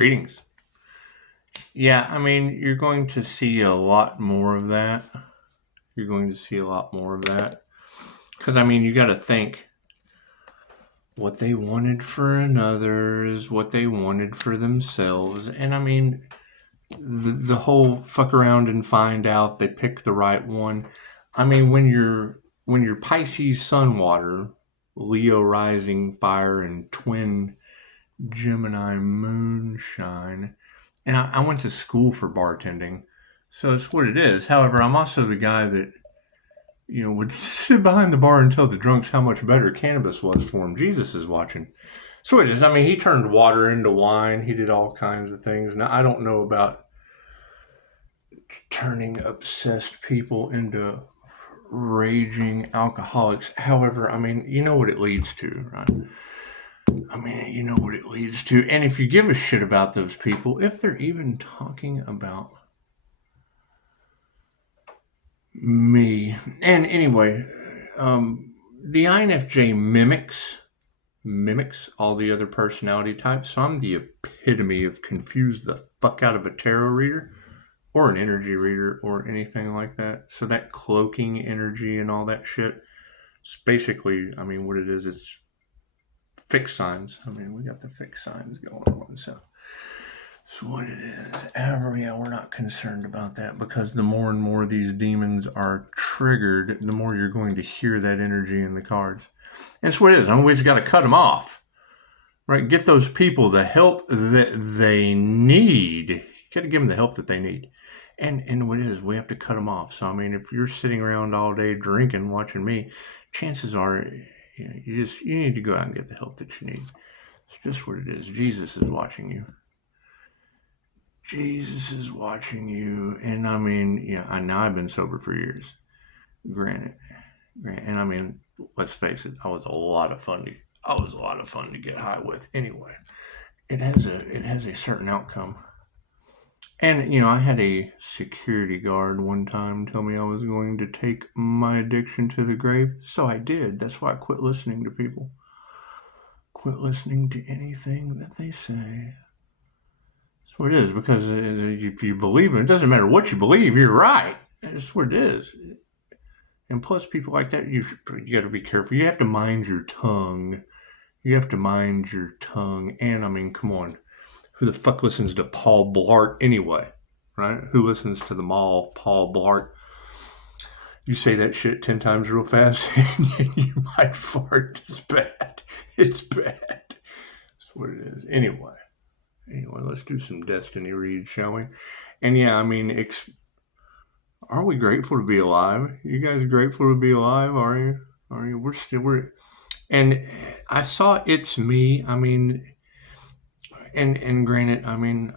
Greetings. Yeah, I mean, you're going to see a lot more of that. You're going to see a lot more of that. Because, I mean, you got to think what they wanted for another is what they wanted for themselves. And, I mean, the whole fuck around and find out they pick the right one. I mean, when you're Pisces sun water, Leo rising fire, and twin Gemini moonshine. And I went to school for bartending, so it's what it is. However, I'm also the guy that, would sit behind the bar and tell the drunks how much better cannabis was for him. Jesus is watching. So it is. I mean, he turned water into wine. He did all kinds of things. Now, I don't know about turning obsessed people into raging alcoholics. However, I mean, you know what it leads to, right? I mean, you know what it leads to. And if you give a shit about those people, if they're even talking about me. And anyway, the INFJ mimics all the other personality types. So I'm the epitome of confuse the fuck out of a tarot reader or an energy reader or anything like that. So that cloaking energy and all that shit, it's basically, I mean, what it is, it's fixed signs. I mean, we got the fixed signs going on, so that's what it is. However, yeah, we're not concerned about that because the more and more these demons are triggered, the more you're going to hear that energy in the cards. That's what it is. I always got to cut them off, right? Get those people the help that they need. You got to give them the help that they need. And what it is, we have to cut them off. So, I mean, if you're sitting around all day drinking, watching me, chances are, you need to go out and get the help that you need. It's just what it is. Jesus is watching you. Jesus is watching you. And I mean, yeah, I know I've been sober for years. Granted. And I mean, let's face it, I was a lot of fun to get high with. Anyway, it has a certain outcome. And, I had a security guard one time tell me I was going to take my addiction to the grave. So I did. That's why I quit listening to people. Quit listening to anything that they say. That's what it is. Because if you believe it doesn't matter what you believe, you're right. That's what it is. And plus, people like that, you got to be careful. You have to mind your tongue. And, I mean, come on. Who the fuck listens to Paul Blart anyway, right? Who listens to the mall, Paul Blart? You say that shit 10 times real fast and you might fart. It's bad. It's bad. That's what it is. Anyway, let's do some destiny reads, shall we? And yeah, I mean, are we grateful to be alive? You guys grateful to be alive? Are you? We're and I saw It's Me. I mean, And granted, I mean,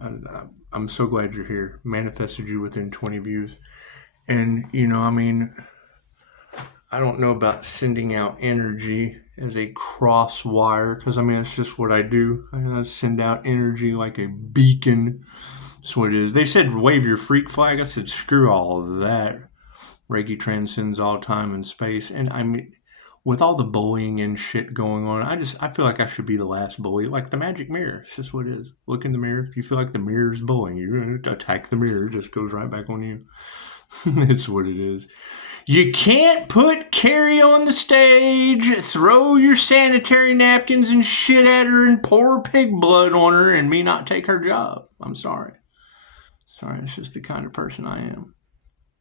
I'm so glad you're here. Manifested you within 20 views. And, I mean, I don't know about sending out energy as a cross wire, because, I mean, it's just what I do. I send out energy like a beacon. That's what it is. They said wave your freak flag. I said screw all of that. Reiki transcends all time and space. And, I mean, with all the bullying and shit going on, I feel like I should be the last bully. Like the magic mirror. It's just what it is. Look in the mirror. If you feel like the mirror is bullying you, you're going to attack the mirror. It just goes right back on you. It's what it is. You can't put Carrie on the stage, throw your sanitary napkins and shit at her and pour pig blood on her and me not take her job. I'm sorry. It's just the kind of person I am.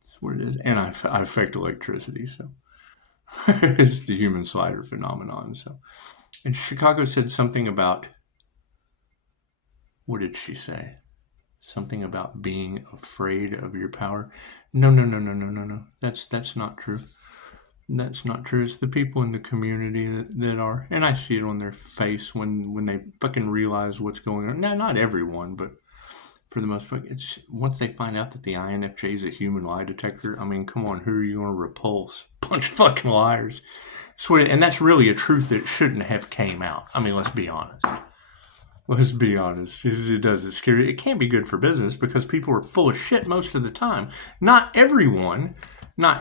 That's what it is. And I affect electricity, so. It's the human slider phenomenon. So, and Chicago said something about, what did she say? Something about being afraid of your power. No. That's not true. That's not true. It's the people in the community that are, and I see it on their face when they fucking realize what's going on. Now, not everyone, but for the most part, it's once they find out that the INFJ is a human lie detector. I mean, come on, who are you going to repulse? Bunch of fucking liars. And that's really a truth that shouldn't have came out. I mean, let's be honest. It does. It's scary. It can't be good for business because people are full of shit most of the time. Not everyone. No.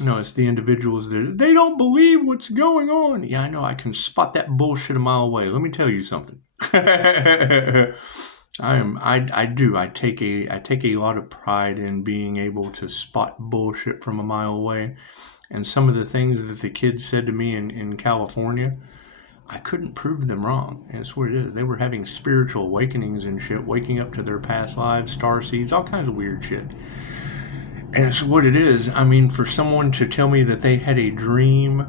No, it's the individuals that they don't believe what's going on. Yeah, I know. I can spot that bullshit a mile away. Let me tell you something. I take a lot of pride in being able to spot bullshit from a mile away. And some of the things that the kids said to me in California, I couldn't prove them wrong. And that's what it is. They were having spiritual awakenings and shit, waking up to their past lives, star seeds, all kinds of weird shit. And it's what it is. I mean, for someone to tell me that they had a dream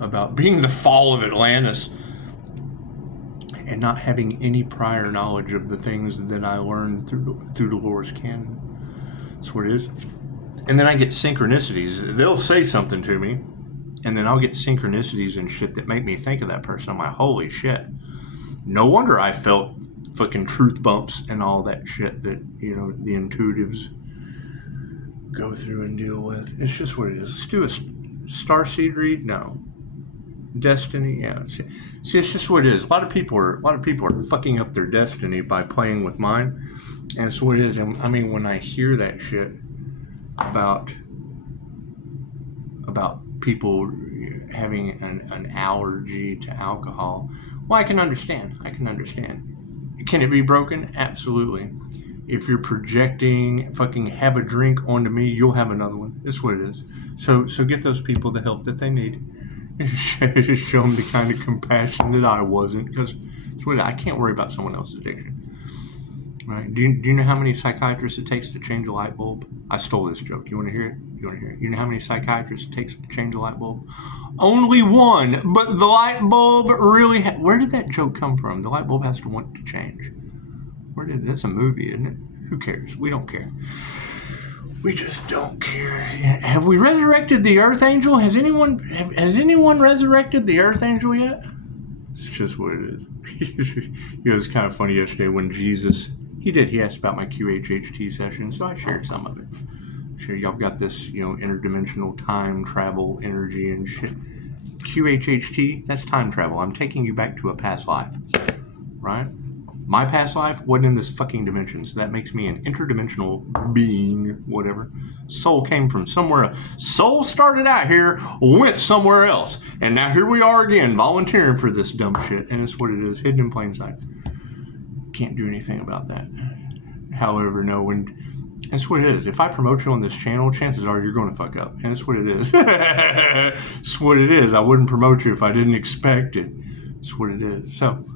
about being the fall of Atlantis and not having any prior knowledge of the things that I learned through Dolores Cannon. That's what it is. And then I get synchronicities. They'll say something to me, and then I'll get synchronicities and shit that make me think of that person. I'm like, holy shit. No wonder I felt fucking truth bumps and all that shit that, you know, the intuitives go through and deal with. It's just what it is. Let's do a starseed read. No. Destiny. Yeah. See, it's just what it is. A lot of people are fucking up their destiny by playing with mine, and it's what it is. I mean, when I hear that shit about people having an allergy to alcohol, well, I can understand. Can it be broken? Absolutely. If you're projecting fucking have a drink onto me, you'll have another one. It's what it is. So get those people the help that they need. Just show them the kind of compassion that I wasn't, because I can't worry about someone else's addiction. Right? Do you know how many psychiatrists it takes to change a light bulb? I stole this joke. You want to hear it? You know how many psychiatrists it takes to change a light bulb? Only one. But the light bulb really... Where did that joke come from? The light bulb has to want to change. That's a movie, isn't it? Who cares? We don't care. We just don't care. Have we resurrected the Earth Angel? Has anyone resurrected the Earth Angel yet? It's just what it is. It was kind of funny yesterday when Jesus... He asked about my QHHT session, so I shared some of it. Sure, y'all got this, interdimensional time travel energy and shit. QHHT, that's time travel. I'm taking you back to a past life, right? My past life wasn't in this fucking dimension, so that makes me an interdimensional being, whatever. Soul came from somewhere else. Soul started out here, went somewhere else, and now here we are again, volunteering for this dumb shit, and it's what it is, hidden in plain sight. Can't do anything about that. However, that's what it is. If I promote you on this channel, chances are you're going to fuck up. And that's what it is. It's what it is. I wouldn't promote you if I didn't expect it. That's what it is. So,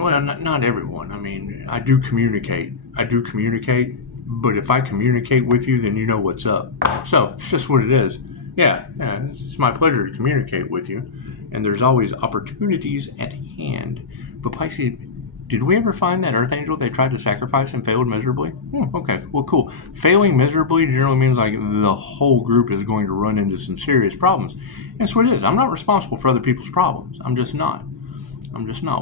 well, not everyone. I mean, I do communicate. But if I communicate with you, then you know what's up. So, it's just what it is. Yeah, it's my pleasure to communicate with you. And there's always opportunities at hand. But Pisces, did we ever find that Earth Angel they tried to sacrifice and failed miserably? Okay, well, cool. Failing miserably generally means like the whole group is going to run into some serious problems. And that's what it is. I'm not responsible for other people's problems. I'm just not.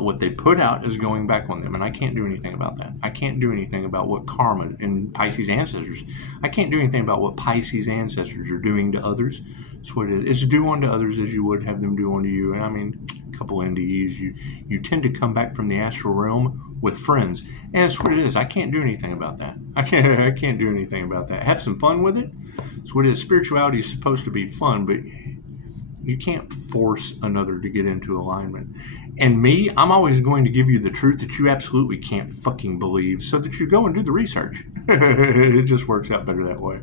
What they put out is going back on them, and I can't do anything about that. I can't do anything about what karma and Pisces ancestors. I can't do anything about what Pisces ancestors are doing to others. That's what it is. It's do unto others as you would have them do unto you. And I mean, a couple of NDEs, you tend to come back from the astral realm with friends, and that's what it is. I can't do anything about that. I can't do anything about that. Have some fun with it. That's what it is. Spirituality is supposed to be fun, but you can't force another to get into alignment. And me, I'm always going to give you the truth that you absolutely can't fucking believe so that you go and do the research. It just works out better that way.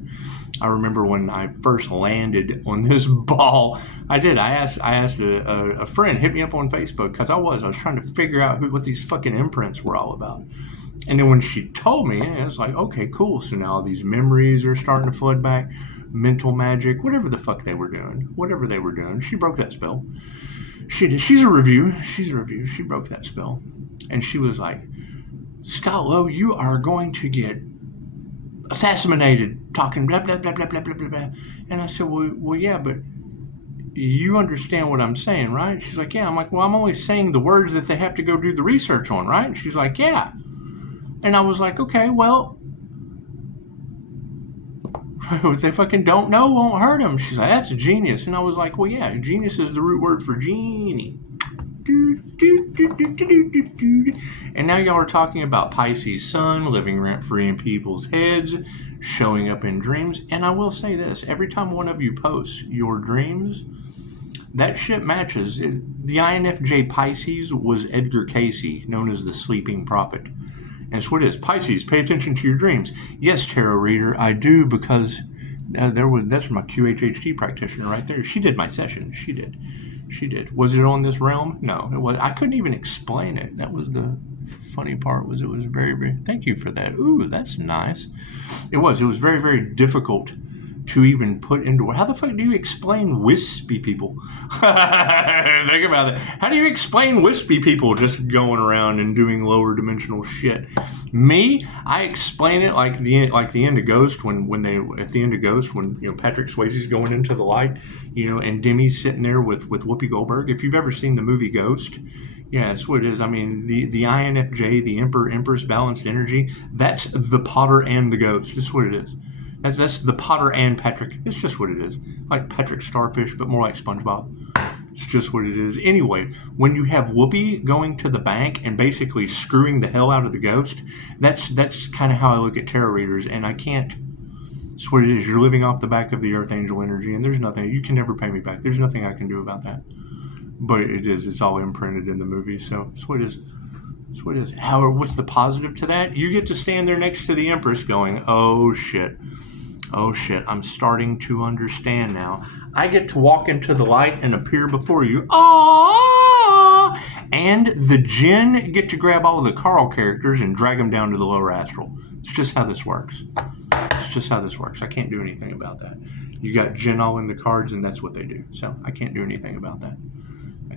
I remember when I first landed on this ball, I asked a friend, hit me up on Facebook, because I was trying to figure out what these fucking imprints were all about. And then when she told me, it was like, okay, cool. So now these memories are starting to flood back. Mental magic, whatever the fuck they were doing. She broke that spell. She did. She's a review. She broke that spell. And she was like, Scott Lowe, you are going to get assassinated, talking blah, blah, blah, blah, blah, blah, blah, blah. And I said, well, yeah, but you understand what I'm saying, right? She's like, yeah. I'm like, well, I'm only saying the words that they have to go do the research on, right? And she's like, yeah. And I was like, okay, well, what they fucking don't know won't hurt them. She's like, that's a genius. And I was like, well, yeah, genius is the root word for genie. And now y'all are talking about Pisces sun living rent-free in people's heads, showing up in dreams. And I will say this, every time one of you posts your dreams, That shit matches. The INFJ Pisces was Edgar Cayce, known as the Sleeping Prophet. And so it is. Pisces, pay attention to your dreams. Yes, tarot reader, I do, because that's my QHHT practitioner right there. She did my session. She did. Was it on this realm? No, it was. I couldn't even explain it. That was the funny part. Was it was very, very. Thank you for that. Ooh, that's nice. It was very, very difficult to even put into. How the fuck do you explain wispy people? Think about it. How do you explain wispy people just going around and doing lower dimensional shit? Me, I explain it like the end of Ghost when Patrick Swayze's going into the light, and Demi's sitting there with Whoopi Goldberg. If you've ever seen the movie Ghost, yeah, that's what it is. I mean, the INFJ, the Emperor Empress balanced energy, that's the Potter and the Ghost. That's what it is. That's the Potter and Patrick. It's just what it is. Like Patrick Starfish, but more like SpongeBob. It's just what it is. Anyway, when you have Whoopi going to the bank and basically screwing the hell out of the ghost, that's kind of how I look at tarot readers, and I can't. It's what it is. You're living off the back of the Earth Angel energy, and there's nothing. You can never pay me back. There's nothing I can do about that. But it is. It's all imprinted in the movie, so it's what it is. That's what it is. However, what's the positive to that? You get to stand there next to the Empress going, oh shit, I'm starting to understand now. I get to walk into the light and appear before you. Aww! And the Jinn get to grab all of the Carl characters and drag them down to the lower astral. It's just how this works. I can't do anything about that. You got Jinn all in the cards, and that's what they do. So I can't do anything about that.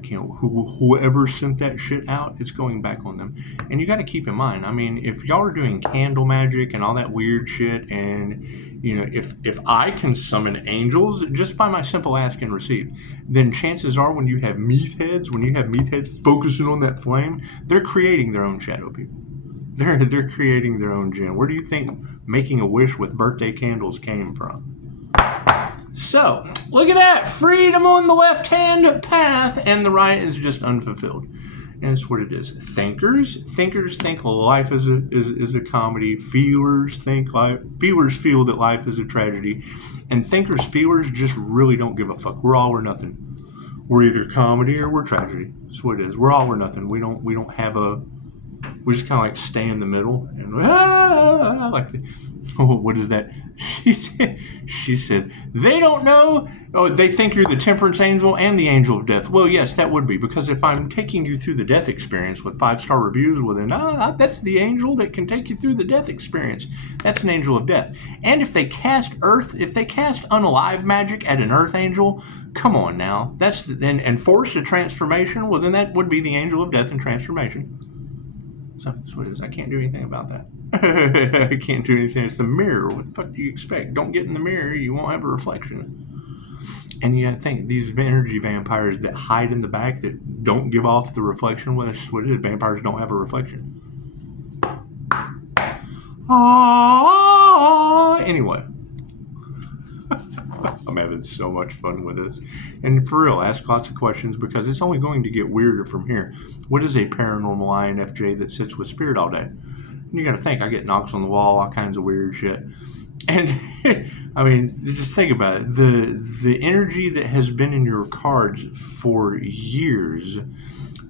Whoever sent that shit out, it's going back on them. And you got to keep in mind, I mean, if y'all are doing candle magic and all that weird shit, and if I can summon angels just by my simple ask and receive, then chances are when you have meath heads focusing on that flame, they're creating their own shadow people. They're creating their own Jinn. Where do you think making a wish with birthday candles came from? So, look at that. Freedom on the left-hand path, and the right is just unfulfilled. And it's what it is. Thinkers think life is a comedy. Feelers feel that life is a tragedy. And feelers just really don't give a fuck. We're all or nothing. We're either comedy or we're tragedy. That's what it is. We're all or nothing. We just kind of like stay in the middle and what is that? She said, they don't know. Oh, they think you're the temperance angel and the angel of death. Well, yes, that would be, because if I'm taking you through the death experience with 5-star reviews, well then, that's the angel that can take you through the death experience. That's an angel of death. And if they cast unalive magic at an earth angel, come on now, and force a transformation, well then that would be the angel of death and transformation. So that's what it is. I can't do anything about that. I can't do anything. It's the mirror. What the fuck do you expect? Don't get in the mirror. You won't have a reflection. And you gotta think, these energy vampires that hide in the back, that don't give off the reflection, well, that's what it is. Vampires don't have a reflection. Anyway. I'm having so much fun with this. And for real, ask lots of questions, because it's only going to get weirder from here. What is a paranormal INFJ that sits with spirit all day? And you got to think, I get knocks on the wall, all kinds of weird shit. And I mean, just think about it. The energy that has been in your cards for years,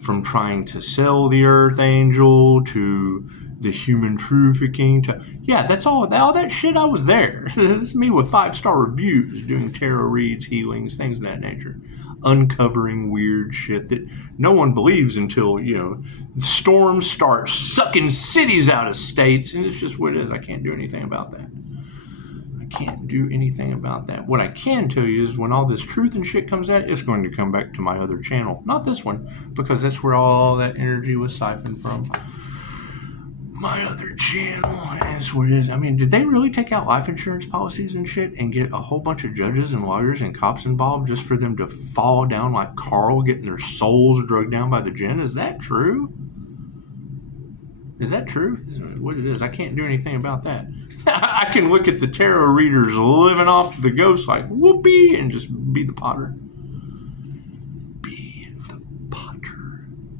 from trying to sell the Earth Angel to the human trafficking to, that's all that shit. I was there. It's me with 5-star reviews, doing tarot reads, healings, things of that nature, uncovering weird shit that no one believes until storms start sucking cities out of states, and it's just what it is. I can't do anything about that. What I can tell you is when all this truth and shit comes out, it's going to come back to my other channel, not this one, because that's where all that energy was siphoned from. My other channel, that's what it is. I mean, did they really take out life insurance policies and shit and get a whole bunch of judges and lawyers and cops involved just for them to fall down like Carl, getting their souls drugged down by the Jinn? Is that true? Is that true? What it is, I can't do anything about that. I can look at the tarot readers living off the ghost like whoopee and just be the Potter.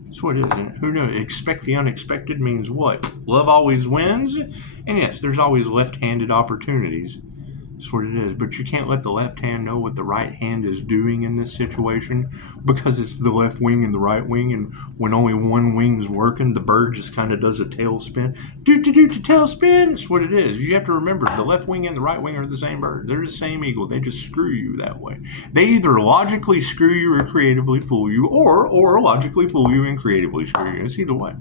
That's what it is. And who knows? Expect the unexpected means what? Love always wins? And yes, there's always left-handed opportunities. That's what it is. But you can't let the left hand know what the right hand is doing in this situation, because it's the left wing and the right wing, and when only one wing's working, the bird just kind of does a tailspin. Tailspin. That's what it is. You have to remember, the left wing and the right wing are the same bird. They're the same eagle. They just screw you that way. They either logically screw you or creatively fool you, or logically fool you and creatively screw you. It's either way.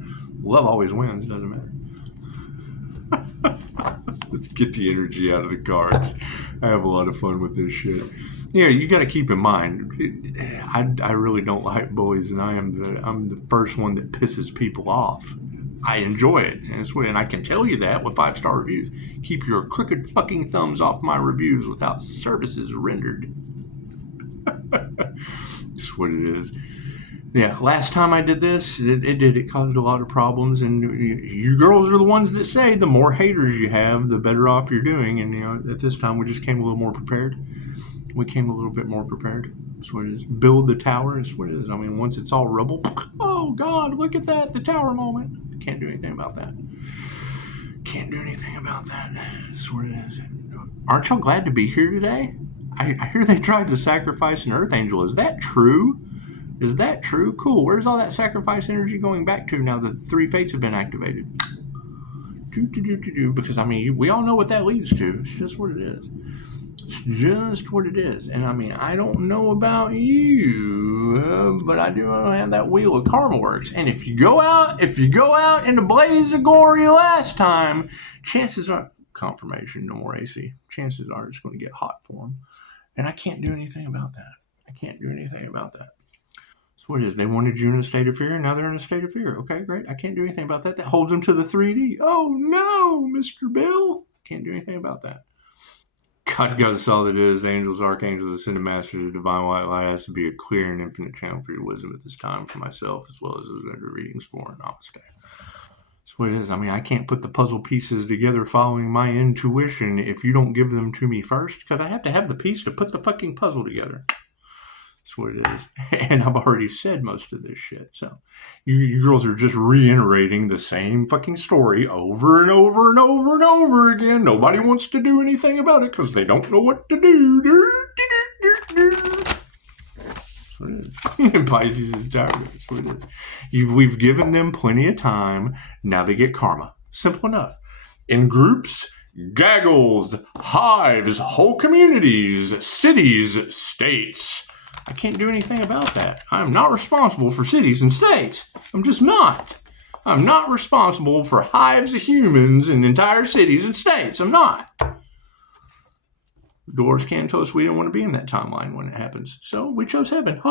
Love always wins. Doesn't matter. Let's get the energy out of the cards. I have a lot of fun with this shit. Yeah, you got to keep in mind, I really don't like bullies, and I'm the first one that pisses people off. I enjoy it, and I can tell you that with 5-star reviews. Keep your crooked fucking thumbs off my reviews without services rendered. That's what it is. Yeah, last time I did this, it caused a lot of problems, and you girls are the ones that say the more haters you have, the better off you're doing, and at this time we just came a little more prepared. We came a little bit more prepared. That's what it is. Build the tower, that's what it is. I mean, once it's all rubble, oh God, look at that, the tower moment. Can't do anything about that. Can't do anything about that. That's what it is. Aren't y'all glad to be here today? I hear they tried to sacrifice an Earth Angel. Is that true? Is that true? Cool. Where's all that sacrifice energy going back to now that 3 fates have been activated? Because, I mean, we all know what that leads to. It's just what it is. It's just what it is. And, I mean, I don't know about you, but I do know how that wheel of karma works. And if you go out in the blaze of glory last time, chances are, confirmation, no more AC, chances are it's going to get hot for them. And I can't do anything about that. That's what it is. They wanted you in a state of fear, and now they're in a state of fear. Okay, great. I can't do anything about that. That holds them to the 3D. Oh, no, Mr. Bill. Can't do anything about that. God us all that is, angels, archangels, ascended masters, of divine white light, has to be a clear and infinite channel for your wisdom at this time for myself, as well as those under readings for. Namaste. That's what it is. I mean, I can't put the puzzle pieces together following my intuition if you don't give them to me first, because I have to have the piece to put the fucking puzzle together. That's what it is. And I've already said most of this shit. So you girls are just reiterating the same fucking story over and over and over and over again. Nobody wants to do anything about it because they don't know what to do. That's what it is. And Pisces is tired. That's what it is. We've given them plenty of time. Now they get karma. Simple enough. In groups, gaggles, hives, whole communities, cities, states. I can't do anything about that. I'm not responsible for cities and states. I'm just not. I'm not responsible for hives of humans in entire cities and states. I'm not. Doors can't tell us we don't want to be in that timeline when it happens. So we chose heaven.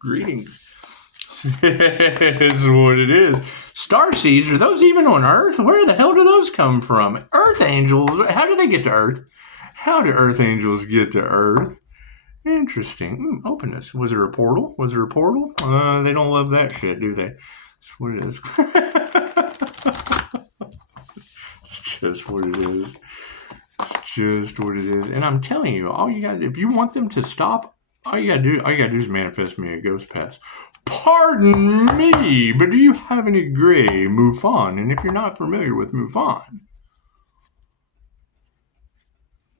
Greetings. Is what it is. Starseeds, are those even on Earth? Where the hell do those come from? Earth angels, how do they get to Earth? How do Earth angels get to Earth? Interesting. Openness. Was there a portal? They don't love that shit, do they? That's what it is. It's just what it is. It's just what it is. And I'm telling you, all you got, if you want them to stop, all you gotta do is manifest me a ghost pass. Pardon me, but do you have any gray MUFON? And if you're not familiar with MUFON,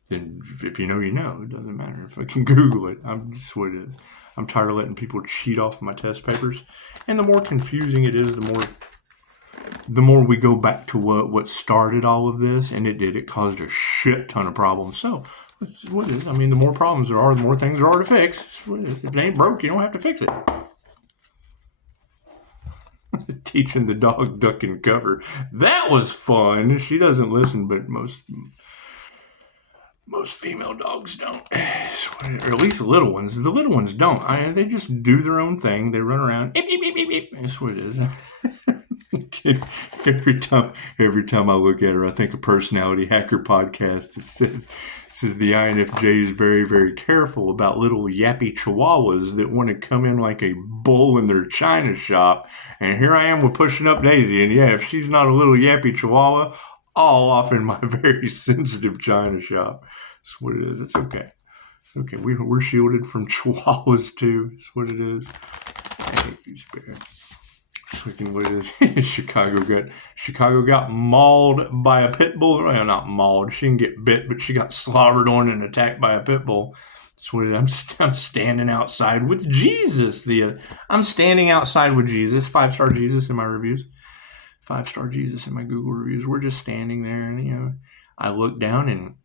then if you know, you know. It doesn't matter. If I can Google it, I'm just what it is. I'm tired of letting people cheat off my test papers. And the more confusing it is, the more we go back to what started all of this. And it caused a shit ton of problems. So, that's what it is. I mean, the more problems there are, the more things there are to fix. That's what it is. If it ain't broke, you don't have to fix it. Teaching the dog duck and cover. That was fun. She doesn't listen, but most female dogs don't. Or at least the little ones. The little ones don't. They just do their own thing. They run around. Beep, beep, beep, beep, beep. That's what it is. Every time I look at her, I think of Personality Hacker Podcast. It says the INFJ is very, very careful about little yappy chihuahuas that want to come in like a bull in their china shop. And here I am with Pushing Up Daisy. And yeah, if she's not a little yappy chihuahua, all off in my very sensitive china shop. That's what it is. It's okay. Okay, we're shielded from chihuahuas too. That's what it is. I hate you, Spirit. Fucking what is it? Chicago got mauled by a pit bull. Well, not mauled. She didn't get bit, but she got slobbered on and attacked by a pit bull. That's what I'm standing outside with Jesus. I'm standing outside with Jesus. 5-star Jesus in my reviews. 5-star Jesus in my Google reviews. We're just standing there, and I look down and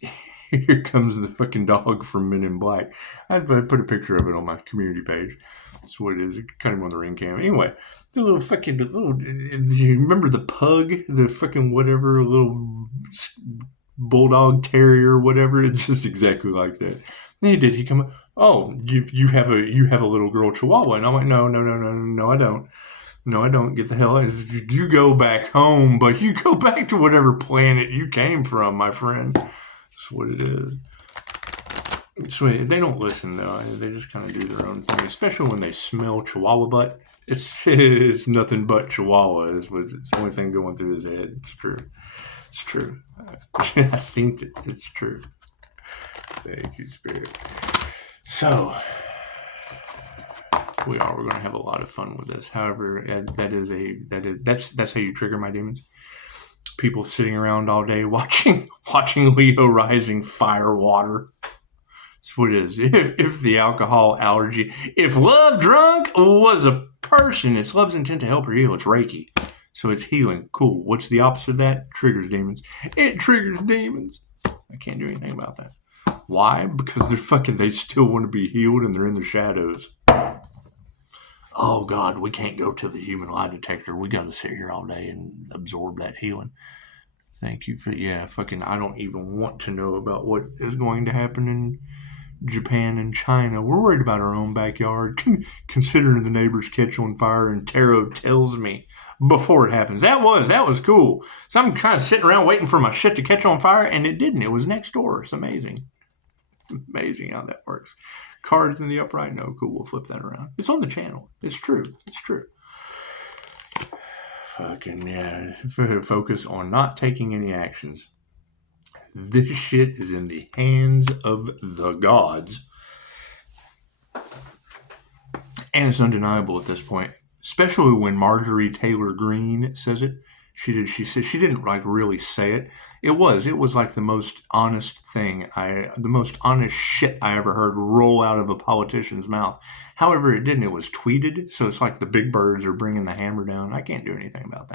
here comes the fucking dog from Men in Black. I put a picture of it on my community page. That's what it is. It kind of on the ring cam. Anyway, the little fucking you remember the pug, the fucking whatever little bulldog terrier, whatever. It's just exactly like that. And he come up. Oh, you have a little girl Chihuahua, and I'm like, no, I don't. No, I don't. Get the hell out. You go back home, but you go back to whatever planet you came from, my friend. That's what it is. They don't listen, though. They just kind of do their own thing, especially when they smell Chihuahua butt. It's nothing but Chihuahua. It's the only thing going through his head. It's true. It's true. I think that it's true. Thank you, Spirit. So, we're going to have a lot of fun with this. However, that's how you trigger my demons. People sitting around all day watching Leo rising fire water. That's what it is. If the alcohol allergy, if love drunk was a person, it's love's intent to help her heal. It's Reiki. So it's healing. Cool. What's the opposite of that? Triggers demons. It triggers demons. I can't do anything about that. Why? Because they still want to be healed and they're in their shadows. Oh God, we can't go to the human lie detector. We got to sit here all day and absorb that healing. Thank you for, I don't even want to know about what is going to happen in Japan and China. We're worried about our own backyard, considering the neighbors catch on fire, and tarot tells me before it happens. That was cool. So I'm kind of sitting around waiting for my shit to catch on fire, and it didn't. It was next door. It's amazing. Amazing how that works. Cards in the upright? No, cool. We'll flip that around. It's on the channel. It's true. It's true. Fucking yeah. Focus on not taking any actions. This shit is in the hands of the gods. And it's undeniable at this point. Especially when Marjorie Taylor Greene says it. She said she didn't really say it. It was like the most honest thing, the most honest shit I ever heard roll out of a politician's mouth. However, it didn't. It was tweeted, so it's like the big birds are bringing the hammer down. I can't do anything about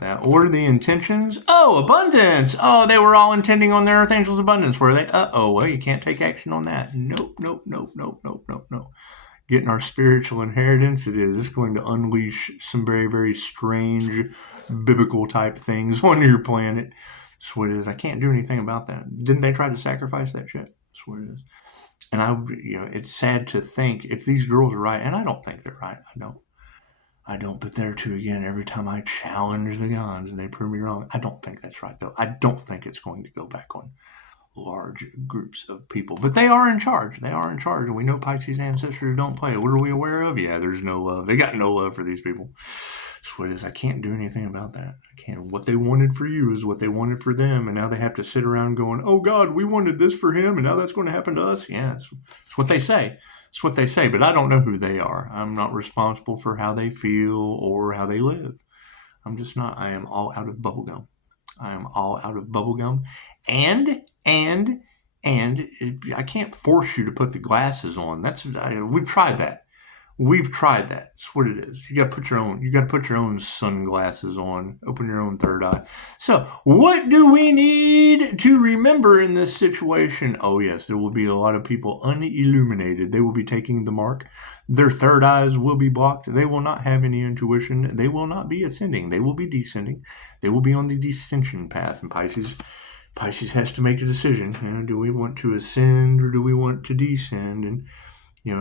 that. Or the intentions. Oh, abundance. Oh, they were all intending on their Earth Angel's abundance, were they? Well, you can't take action on that. Nope. Getting our spiritual inheritance, it's going to unleash some very, very strange biblical type things on your planet. That's what it is. I can't do anything about that. Didn't they try to sacrifice that shit? That's what it is. And it's sad to think if these girls are right, and I don't think they're right. I don't, but there too again, every time I challenge the gods and they prove me wrong, I don't think that's right though. I don't think it's going to go back on large groups of people, but they are in charge. And we know Pisces ancestors don't play. What are we aware of? Yeah, there's no love. They got no love for these people. That's what it is. I can't do anything about that. I can't. What they wanted for you is what they wanted for them, and now they have to sit around going, oh God, we wanted this for him, and now that's going to happen to us. Yeah, it's what they say. It's what they say, but I don't know who they are. I'm not responsible for how they feel or how they live. I'm just not. I am all out of bubblegum. And I can't force you to put the glasses on. We've tried that. That's what it is. You got to put your own sunglasses on. Open your own third eye. So, what do we need to remember in this situation? Oh yes, there will be a lot of people unilluminated. They will be taking the mark. Their third eyes will be blocked. They will not have any intuition. They will not be ascending. They will be descending. They will be on the descension path. And Pisces has to make a decision. Do we want to ascend or do we want to descend? And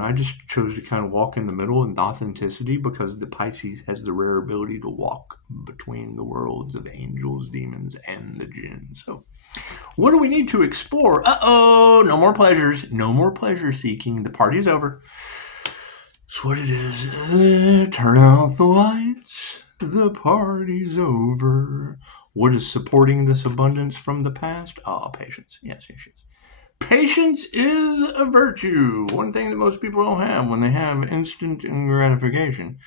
I just chose to kind of walk in the middle in authenticity because the Pisces has the rare ability to walk between the worlds of angels, demons, and the jinn. So, what do we need to explore? No more pleasures. No more pleasure seeking. The party's over. That's what it is. Turn out the lights. The party's over. What is supporting this abundance from the past? Patience. Yes. Patience is a virtue. One thing that most people don't have when they have instant gratification.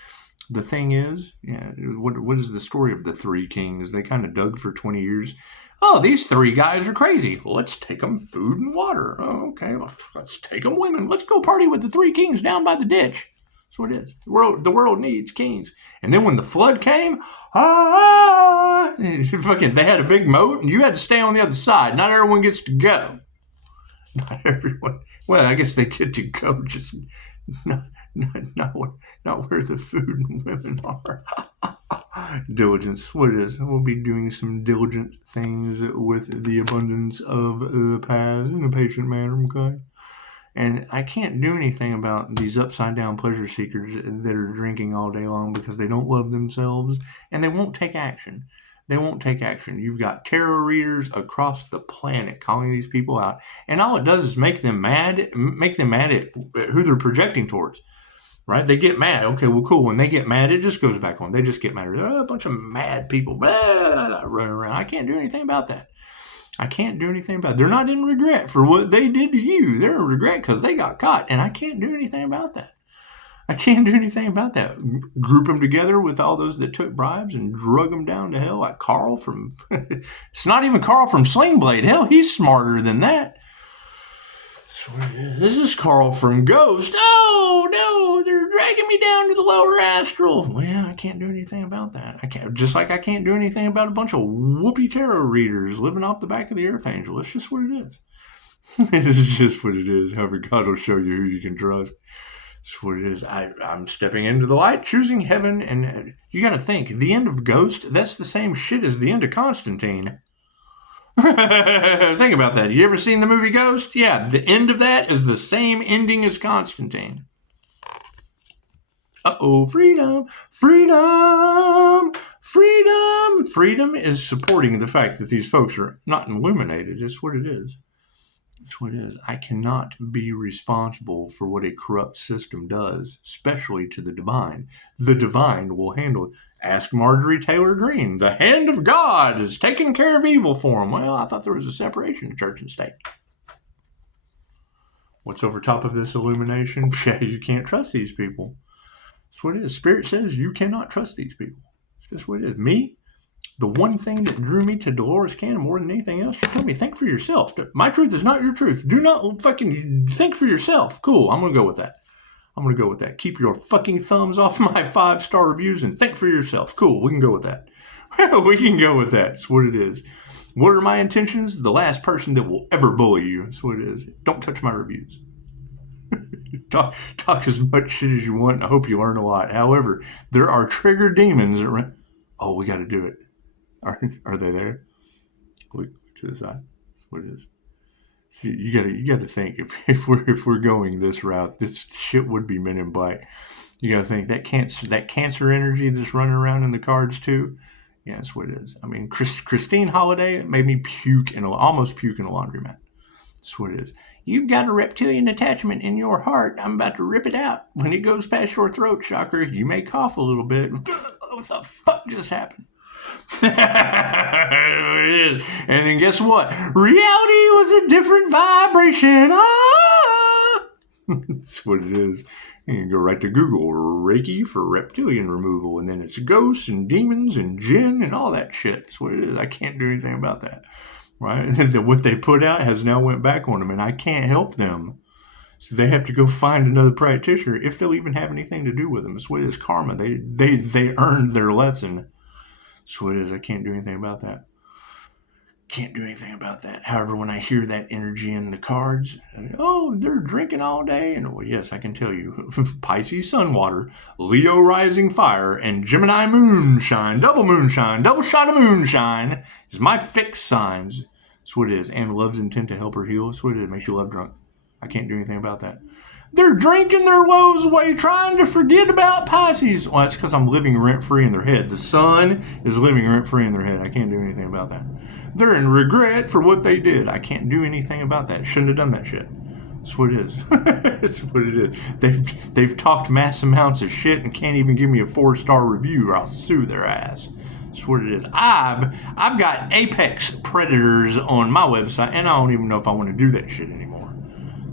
the thing is, what is the story of the three kings? They kind of dug for 20 years. Oh, these three guys are crazy. Let's take them food and water. Oh, okay, let's take them women. Let's go party with the three kings down by the ditch. That's what it is. The world needs kings. And then when the flood came, they had a big moat, and you had to stay on the other side. Not everyone gets to go. Not everyone. Well, I guess they get to go, just not where the food and women are. Diligence, what it is. We'll be doing some diligent things with the abundance of the past in a patient manner, okay? And I can't do anything about these upside down pleasure seekers that are drinking all day long because they don't love themselves and they won't take action. They won't take action. You've got tarot readers across the planet calling these people out, and all it does is make them mad at who they're projecting towards. Right? They get mad. Okay, well, cool. When they get mad, it just goes back on. They just get mad. A bunch of mad people running around. I can't do anything about that. I can't do anything about it. They're not in regret for what they did to you. They're in regret because they got caught, and I can't do anything about that. I can't do anything about that. Group them together with all those that took bribes and drug them down to hell, like Carl from... It's not even Carl from Sling Blade. Hell, he's smarter than that. This is Carl from Ghost. Oh, no, they're dragging me down to the lower astral. Well, I can't do anything about that. I can't, just like I can't do anything about a bunch of whoopee tarot readers living off the back of the Earth Angel. It's just what it is. This is just what it is. However, God will show you who you can trust. That's what it is. I'm stepping into the light, choosing heaven, and you got to think, the end of Ghost, that's the same shit as the end of Constantine. Think about that. You ever seen the movie Ghost? Yeah, the end of that is the same ending as Constantine. Uh-oh, freedom, freedom, freedom. Freedom is supporting the fact that these folks are not illuminated. It's what it is. It's what it is. I cannot be responsible for what a corrupt system does, especially to the divine. The divine will handle it. Ask Marjorie Taylor Greene. The hand of God is taking care of evil for him. Well, I thought there was a separation of church and state. What's over top of this illumination? Yeah, you can't trust these people. That's what it is. Spirit says you cannot trust these people. It's just what it is. Me, the one thing that drew me to Dolores Cannon more than anything else, she told me, think for yourself. My truth is not your truth. Do not fucking think for yourself. Cool, I'm going to go with that. I'm going to go with that. Keep your fucking thumbs off my 5-star reviews and think for yourself. Cool, we can go with that. We can go with that. That's what it is. What are my intentions? The last person that will ever bully you. That's what it is. Don't touch my reviews. Talk as much shit as you want, and I hope you learn a lot. However, there are trigger demons that run. Oh, we got to do it. Are they there? Look to the side. That's what it is. You got to think if we're going this route, this shit would be Men in Black. You got to think that cancer energy that's running around in the cards too. Yeah, that's what it is. I mean, Christine Holiday made me almost puke in a laundromat. That's what it is. You've got a reptilian attachment in your heart. I'm about to rip it out. When it goes past your throat chakra, you may cough a little bit. What the fuck just happened? And then guess what? Reality was a different vibration. That's what it is. You can go right to Google, Reiki for reptilian removal, and then it's ghosts and demons and jinn and all that shit. That's what it is. I can't do anything about that. Right? What they put out has now went back on them, and I can't help them. So they have to go find another practitioner if they'll even have anything to do with them. That's what it is. Karma. They earned their lesson. That's what it is. I can't do anything about that. Can't do anything about that. However, when I hear that energy in the cards, oh, they're drinking all day. And well, yes, I can tell you. Pisces sun water, Leo rising fire, and Gemini moonshine, double shot of moonshine is my fixed signs. That's what it is. And love's intent to help her heal. That's what it is. It makes you love drunk. I can't do anything about that. They're drinking their woes away, trying to forget about Pisces. Well, that's because I'm living rent-free in their head. The sun is living rent-free in their head. I can't do anything about that. They're in regret for what they did. I can't do anything about that. Shouldn't have done that shit. That's what it is. That's what it is. They've talked mass amounts of shit and can't even give me a 4-star review or I'll sue their ass. That's what it is. I've got apex predators on my website and I don't even know if I want to do that shit anymore.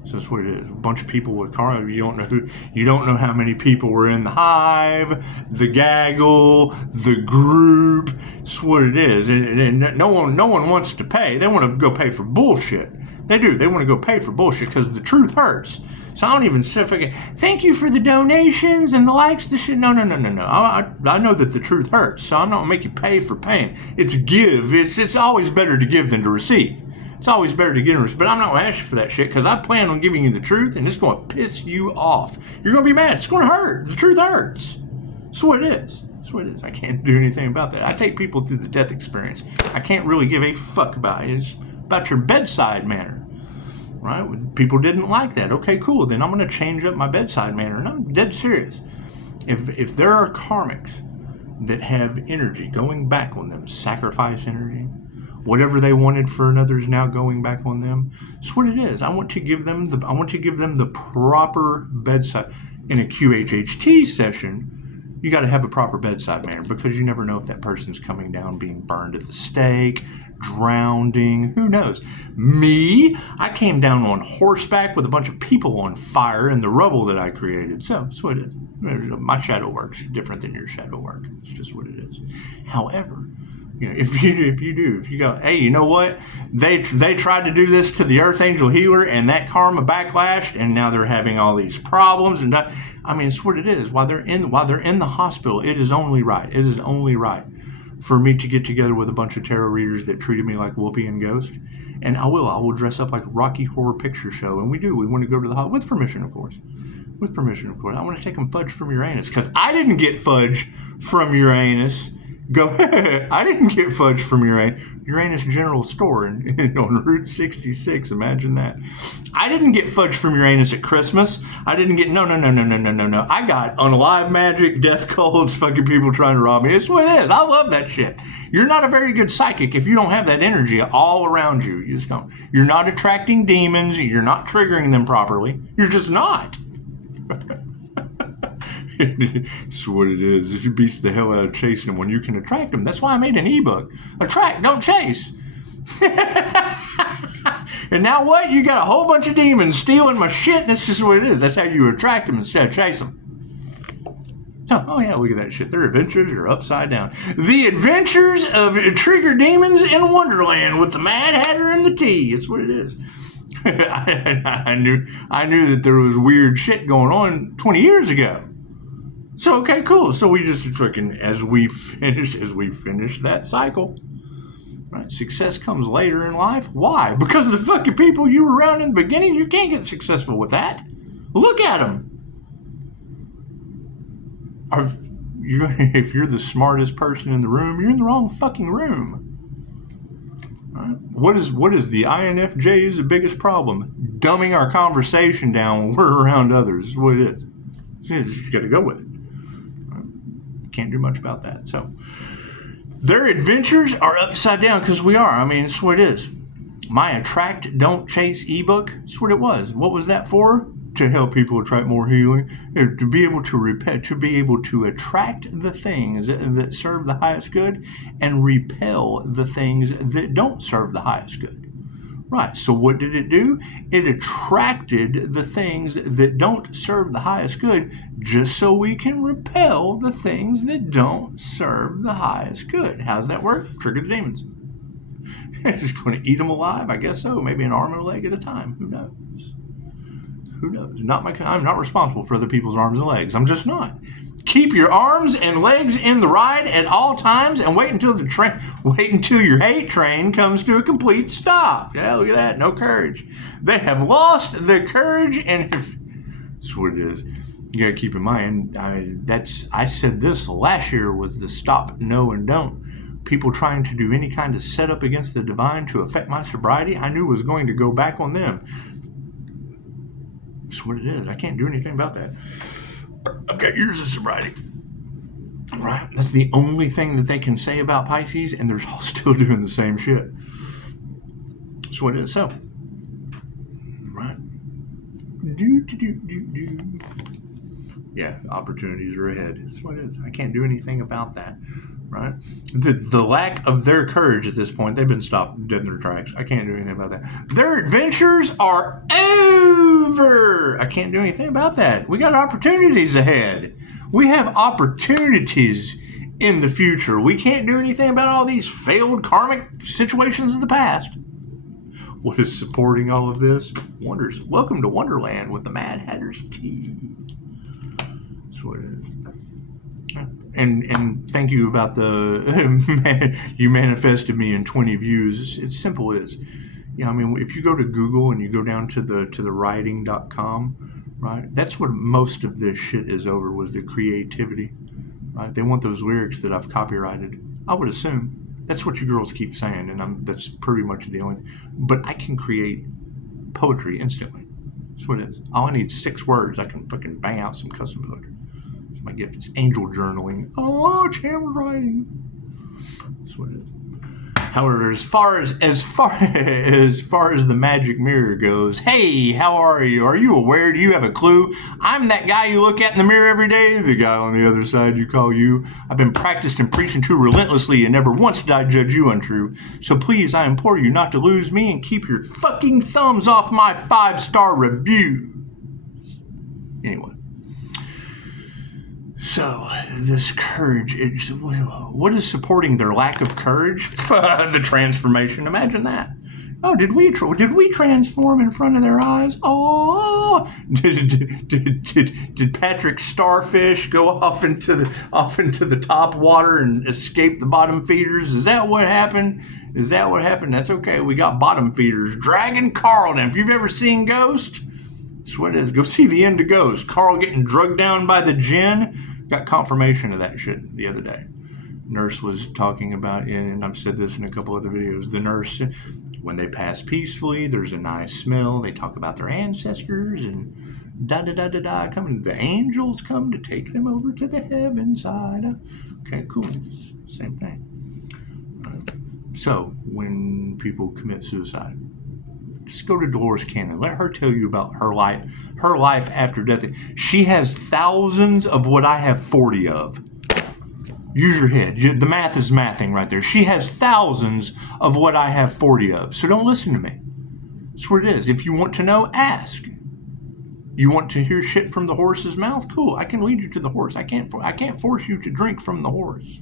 So that's what it is. A bunch of people with karma. You don't know how many people were in the hive, the gaggle, the group. That's what it is. And no one wants to pay. They want to go pay for bullshit. They do. They want to go pay for bullshit because the truth hurts. So I don't even sit there. Thank you for the donations and the likes. The shit. No. I know that the truth hurts. So I'm not gonna make you pay for pain. It's give. It's always better to give than to receive. It's always better to get in, but I'm not going to ask you for that shit because I plan on giving you the truth and it's going to piss you off. You're going to be mad. It's going to hurt. The truth hurts. That's what it is. That's what it is. I can't do anything about that. I take people through the death experience. I can't really give a fuck about it. It's about your bedside manner, right? People didn't like that. Okay, cool. Then I'm going to change up my bedside manner, and I'm dead serious. If there are karmics that have energy going back on them, sacrifice energy, whatever they wanted for another is now going back on them. That's what it is. I want to give them the proper bedside. In a QHHT session, you got to have a proper bedside manner because you never know if that person's coming down being burned at the stake, drowning, who knows. Me, I came down on horseback with a bunch of people on fire in the rubble that I created. So that's what it is. My shadow work's different than your shadow work. It's just what it is. However, if you go, hey, you know what? They tried to do this to the Earth Angel Healer, and that karma backlashed, and now they're having all these problems. And I mean, it's what it is. While they're in the hospital, it is only right. It is only right for me to get together with a bunch of tarot readers that treated me like Whoopi and Ghost, and I will dress up like Rocky Horror Picture Show, and we want to go to the hospital with permission, of course. With permission, of course. I want to take them fudge from Uranus because I didn't get fudge from Uranus. I didn't get fudge from Uranus General Store on Route 66. Imagine that. I didn't get fudge from Uranus at Christmas. I didn't get no. I got unalive magic, death cults, fucking people trying to rob me. It's what it is. I love that shit. You're not a very good psychic if you don't have that energy all around you. You're not attracting demons. You're not triggering them properly. You're just not. It's what it is. It beats the hell out of chasing them when you can attract them. That's why I made an ebook. Attract, don't chase. And now what? You got a whole bunch of demons stealing my shit, and that's just what it is. That's how you attract them instead of chase them. Oh yeah, look at that shit. Their adventures are upside down. The Adventures of Trigger Demons in Wonderland with the Mad Hatter and the Tea. It's what it is. I knew that there was weird shit going on 20 years ago. So, okay, cool. So we just fucking, as we finish that cycle, right? Success comes later in life. Why? Because the fucking people you were around in the beginning, you can't get successful with that. Look at them. If you're the smartest person in the room, you're in the wrong fucking room. Right? What is the INFJ's biggest problem? Dumbing our conversation down when we're around others is what it is. You got to go with it. Can't do much about that. So their adventures are upside down because we are. I mean, it's what it is. My Attract, Don't Chase ebook, it's what it was. What was that for? To help people attract more healing, to be able to repel, to be able to attract the things that serve the highest good and repel the things that don't serve the highest good. Right, so what did it do? It attracted the things that don't serve the highest good just so we can repel the things that don't serve the highest good. How's that work? Trigger the demons. It's going to eat them alive? I guess so. Maybe an arm and a leg at a time. Who knows? Who knows? I'm not responsible for other people's arms and legs. I'm just not. Keep your arms and legs in the ride at all times and wait until your hate train comes to a complete stop. Yeah, look at that. No courage. They have lost the courage, and that's what it is. You got to keep in mind, I said this last year was the stop, no, and don't. People trying to do any kind of setup against the divine to affect my sobriety, I knew was going to go back on them. That's what it is. I can't do anything about that. I've got years of sobriety. Right? That's the only thing that they can say about Pisces, and they're all still doing the same shit. That's what it is. So, right. Yeah, opportunities are ahead. That's what it is. I can't do anything about that. Right? The lack of their courage at this point, they've been stopped dead in their tracks. I can't do anything about that. Their adventures are over. forever. I can't do anything about that. We got opportunities ahead. We have opportunities in the future. We can't do anything about all these failed karmic situations of the past. What is supporting all of this? Wonders. Welcome to Wonderland with the Mad Hatter's tea. That's what it is. And thank you about the you manifested me in 20 views. It's simple as, I mean, if you go to Google and you go down to the writing.com, right? That's what most of this shit is over, was the creativity, right? They want those lyrics that I've copyrighted. I would assume that's what you girls keep saying, and that's pretty much the only. But I can create poetry instantly. That's what it is. All I need is 6 words. I can fucking bang out some custom poetry. My gift is angel journaling. Oh, channel writing. That's what it is. However, as far as the magic mirror goes, hey, how are you? Are you aware? Do you have a clue? I'm that guy you look at in the mirror every day. The guy on the other side you call you. I've been practiced and preaching to relentlessly, and never once did I judge you untrue. So please, I implore you not to lose me and keep your fucking thumbs off my 5-star reviews. Anyway. So, this courage, what is supporting their lack of courage? The transformation, imagine that. Oh, did we transform in front of their eyes? Oh, did Patrick Starfish go off into the top water and escape the bottom feeders? Is that what happened? That's okay, we got bottom feeders. Dragging Carl down. If you've ever seen Ghost, that's what it is. Go see the end of Ghost. Carl getting drugged down by the djinn. Got confirmation of that shit the other day. Nurse was talking about, and I've said this in a couple other videos, the nurse, when they pass peacefully, there's a nice smell. They talk about their ancestors and da-da-da-da-da. The angels come to take them over to the heaven side. Okay, cool. Same thing. So, when people commit suicide, just go to Dolores Cannon. Let her tell you about her life after death. She has thousands of what I have 40 of. Use your head. The math is mathing right there. She has thousands of what I have 40 of. So don't listen to me. That's what it is. If you want to know, ask. You want to hear shit from the horse's mouth? Cool. I can lead you to the horse. I can't force you to drink from the horse.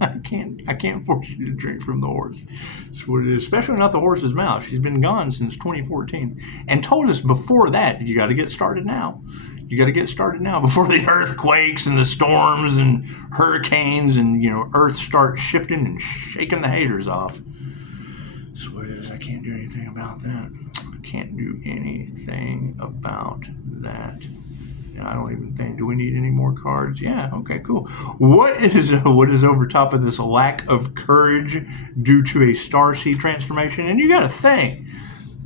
I can't force you to drink from the horse. That's what it is. Especially not the horse's mouth. She's been gone since 2014. And told us before that, you got to get started now. You got to get started now before the earthquakes and the storms and hurricanes and, Earth starts shifting and shaking the haters off. That's what it is. I can't do anything about that. I can't do anything about that. I don't even think, do we need any more cards? Yeah, okay, cool. What is over top of this lack of courage due to a starseed transformation? And you got to think,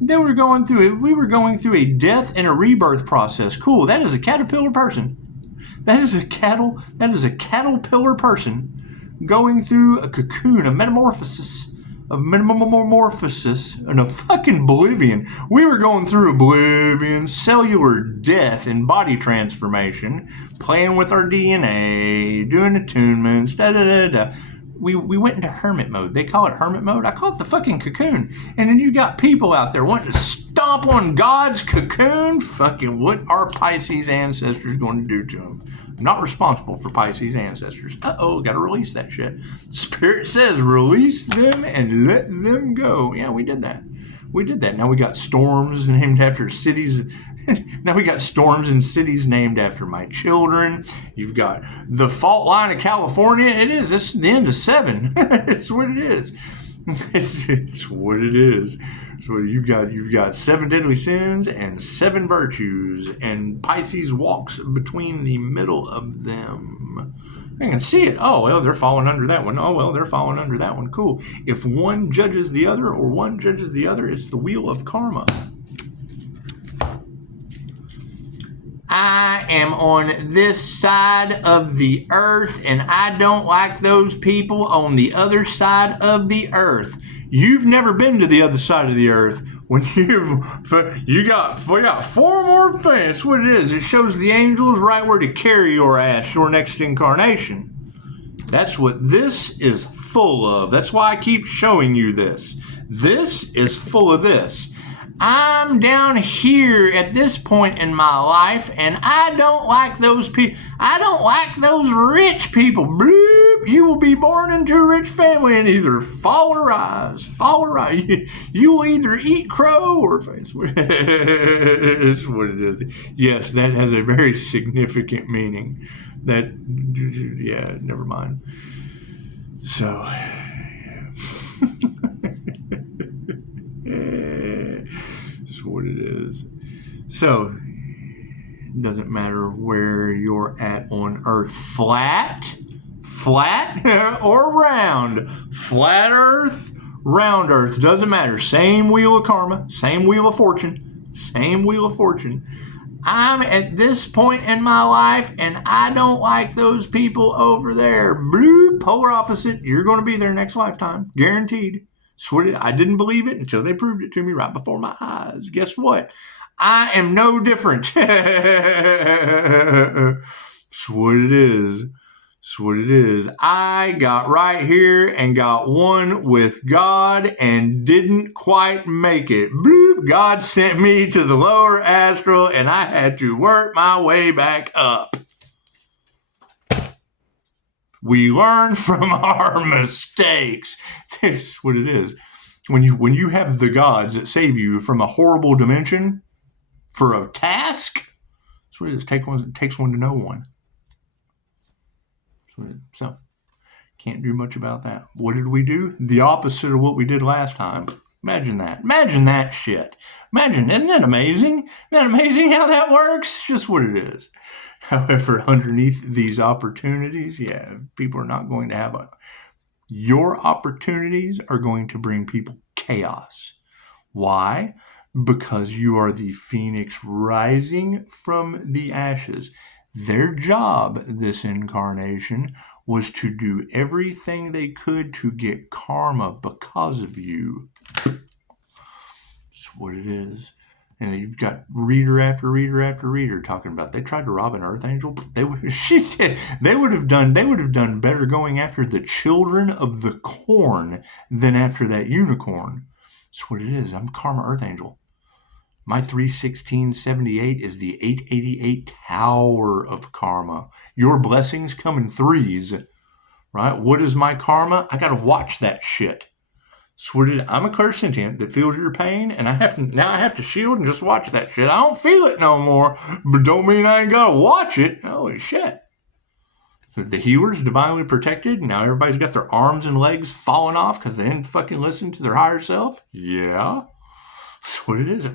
we were going through a death and a rebirth process. Cool, that is a caterpillar person. That is a caterpillar person going through a cocoon, a metamorphosis, and a fucking oblivion. We were going through oblivion, cellular death and body transformation, playing with our DNA, doing attunements, da-da-da-da. We went into hermit mode. They call it hermit mode. I call it the fucking cocoon. And then you got people out there wanting to stomp on God's cocoon. Fucking what are Pisces ancestors going to do to them? I'm not responsible for Pisces ancestors. Uh-oh, got to release that shit. Spirit says release them and let them go. Yeah, we did that. Now we got storms named after cities. Now we got storms in cities named after my children. You've got the fault line of California. It's the end of 7. It's what it is. It's what it is. So you've got 7 deadly sins and 7 virtues, and Pisces walks between the middle of them. I can see it. Oh, well, they're falling under that one. Oh, well, they're falling under that one. Cool. If one judges the other or one judges the other, it's the wheel of karma. I am on this side of the earth, and I don't like those people on the other side of the earth. You've never been to the other side of the earth. When you got 4 more things. What it is, it shows the angels right where to carry your ass, your next incarnation. That's what this is full of. That's why I keep showing you this. This is full of this. I'm down here at this point in my life, and I don't like those people. I don't like those rich people. Bloop. You will be born into a rich family and either fall or rise. Fall or rise. You will either eat crow or face. It's what it is. Yes, that has a very significant meaning. That, yeah, never mind. So, that's what it is. So, it doesn't matter where you're at on Earth. Flat or round. Flat Earth, round Earth, doesn't matter. Same wheel of karma, same wheel of fortune, same wheel of fortune. I'm at this point in my life, and I don't like those people over there. Blue, polar opposite. You're going to be there next lifetime, guaranteed. Swear it. I didn't believe it until they proved it to me right before my eyes. Guess what? I am no different. That's what it is. That's what it is. I got right here and got one with God and didn't quite make it. Bloop. God sent me to the lower astral and I had to work my way back up. We learn from our mistakes. That's what it is. When you have the gods that save you from a horrible dimension for a task, that's what it is. It takes one to know one. So, can't do much about that. What did we do? The opposite of what we did last time. Imagine that. Imagine that shit. Imagine, isn't that amazing? Isn't that amazing how that works? It's just what it is. However, underneath these opportunities, yeah, people are not going to have your opportunities are going to bring people chaos. Why? Because you are the phoenix rising from the ashes. Their job this incarnation was to do everything they could to get karma because of you. That's what it is. And you've got reader after reader after reader talking about they tried to rob an earth angel. She said they would have done better going after the children of the corn than after that unicorn. That's what it is. I'm karma earth angel. My 31678 is the 888 tower of karma. Your blessings come in threes, right? What is my karma? I got to watch that shit. So I'm a clairsentient that feels your pain, and I have to shield and just watch that shit. I don't feel it no more, but don't mean I ain't got to watch it. Holy shit. So the healer's divinely protected. Now everybody's got their arms and legs falling off because they didn't fucking listen to their higher self. Yeah. That's what it is.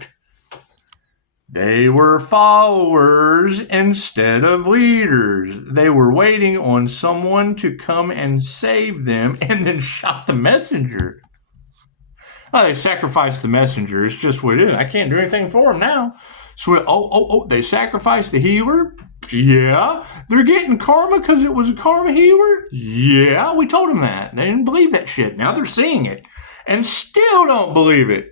They were followers instead of leaders. They were waiting on someone to come and save them and then shot the messenger. Oh, they sacrificed the messenger. It's just what it is. I can't do anything for them now. So, they sacrificed the healer? Yeah. They're getting karma because it was a karma healer? Yeah, we told them that. They didn't believe that shit. Now they're seeing it and still don't believe it.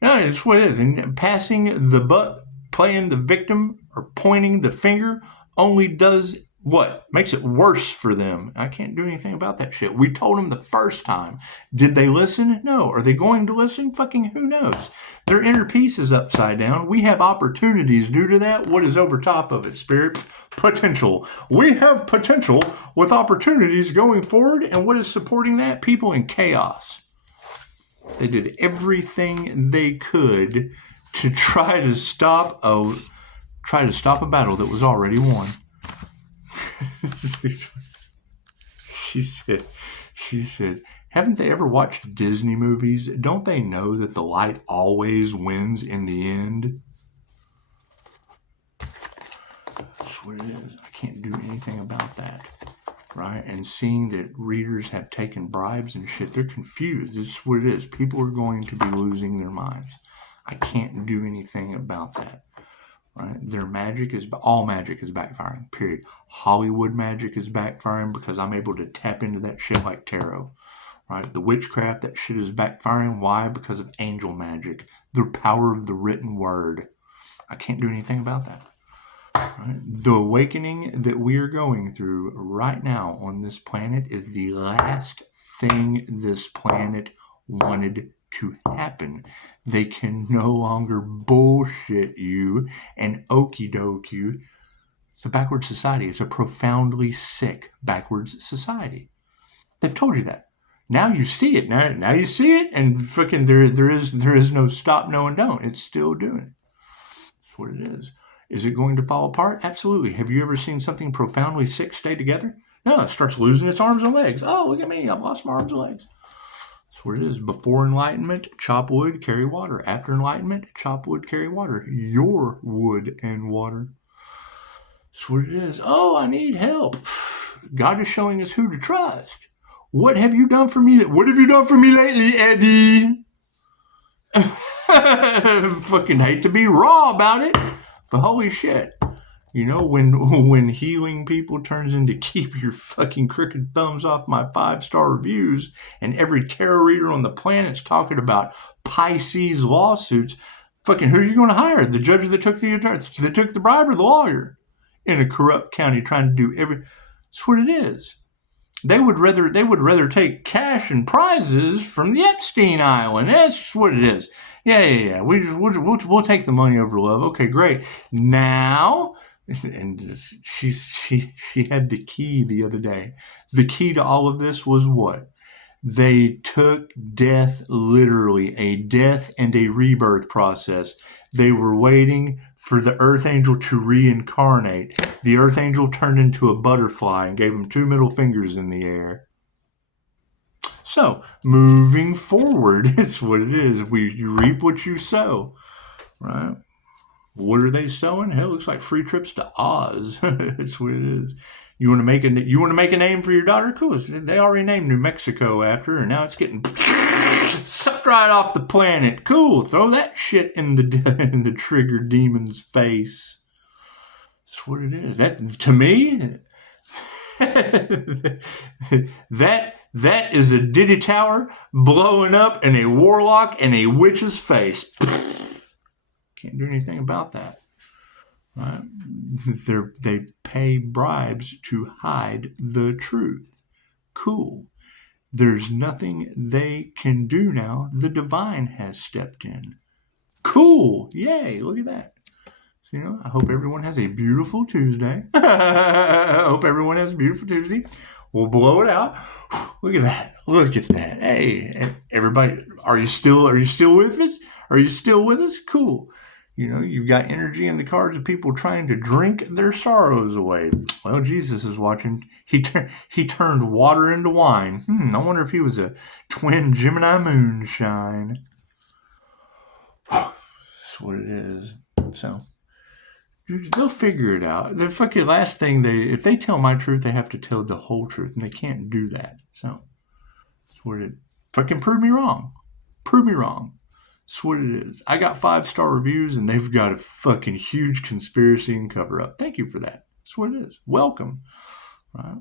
No, it's what it is. And passing the buck, playing the victim or pointing the finger only does what? Makes it worse for them. I can't do anything about that shit. We told them the first time. Did they listen? No. Are they going to listen? Fucking who knows? Their inner peace is upside down. We have opportunities due to that. What is over top of it, Spirit? Potential. We have potential with opportunities going forward. And what is supporting that? People in chaos. They did everything they could to try to stop a battle that was already won. She said, haven't they ever watched Disney movies? Don't they know that the light always wins in the end? That's what it is. I can't do anything about that. Right? And seeing that readers have taken bribes and shit, they're confused. It's what it is. People are going to be losing their minds. I can't do anything about that. Right? All magic is backfiring, period. Hollywood magic is backfiring because I'm able to tap into that shit like tarot. Right? The witchcraft, that shit is backfiring. Why? Because of angel magic. The power of the written word. I can't do anything about that. Right? The awakening that we are going through right now on this planet is the last thing this planet wanted to happen. They can no longer bullshit you and okie doke you. It's a backwards society. It's a profoundly sick backwards society. They've told you that. Now you see it. Now you see it, and freaking there is no stop, no and don't. It's still doing it. That's what it is. Is it going to fall apart? Absolutely. Have you ever seen something profoundly sick stay together? No, it starts losing its arms and legs. Oh, look at me. I've lost my arms and legs. That's what it is. Before enlightenment, chop wood, carry water. After enlightenment, chop wood, carry water. Your wood and water. That's what it is. Oh, I need help. God is showing us who to trust. What have you done for me? What have you done for me lately, Eddie? Fucking hate to be raw about it, but holy shit. You know, when healing people turns into keep your fucking crooked thumbs off my 5-star reviews, and every tarot reader on the planet's talking about Pisces lawsuits, fucking who are you going to hire? The judge that took the bribe, or the lawyer in a corrupt county trying to do every? That's what it is. They would rather take cash and prizes from the Epstein Island. That's what it is. Yeah. We'll take the money over love. Okay, great. Now, and she had the key the other day. The key to all of this was what? They took death literally, a death and a rebirth process. They were waiting for the Earth Angel to reincarnate. The Earth Angel turned into a butterfly and gave him 2 middle fingers in the air. So, moving forward, it's what it is. You reap what you sow, right? What are they sowing? Hell, it looks like free trips to Oz. It's what it is. You want to make a name for your daughter? Cool. They already named New Mexico after her, and now it's getting sucked right off the planet. Cool. Throw that shit in the trigger demon's face. That's what it is. That, to me, that is a Diddy Tower blowing up in a warlock and a witch's face. Can't do anything about that. Right? They pay bribes to hide the truth. Cool. There's nothing they can do now. The divine has stepped in. Cool. Yay. Look at that. So, I hope everyone has a beautiful Tuesday. I hope everyone has a beautiful Tuesday. We'll blow it out. Look at that. Look at that. Hey, everybody, are you still with us? Are you still with us? Cool. You've got energy in the cards of people trying to drink their sorrows away. Well, Jesus is watching. He turned water into wine. I wonder if he was a twin Gemini moonshine. That's what it is. So, they'll figure it out. The fucking last thing if they tell my truth, they have to tell the whole truth, and they can't do that. So, that's what it. Fucking prove me wrong. Prove me wrong. That's what it is. I got 5-star reviews, and they've got a fucking huge conspiracy and cover up. Thank you for that. That's what it is. Welcome. Right?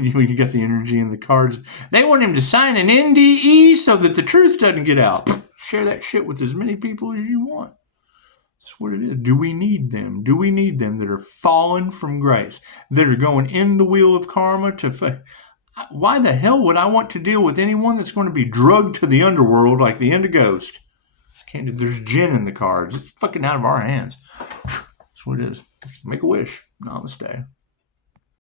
You got the energy in the cards. They want him to sign an NDE so that the truth doesn't get out. Share that shit with as many people as you want. That's what it is. Do we need them? Do we need them that are fallen from grace, that are going in the wheel of karma to... Why the hell would I want to deal with anyone that's going to be drugged to the underworld like the end of Ghost? There's gin in the cards. It's fucking out of our hands. That's what it is. Make a wish. Namaste.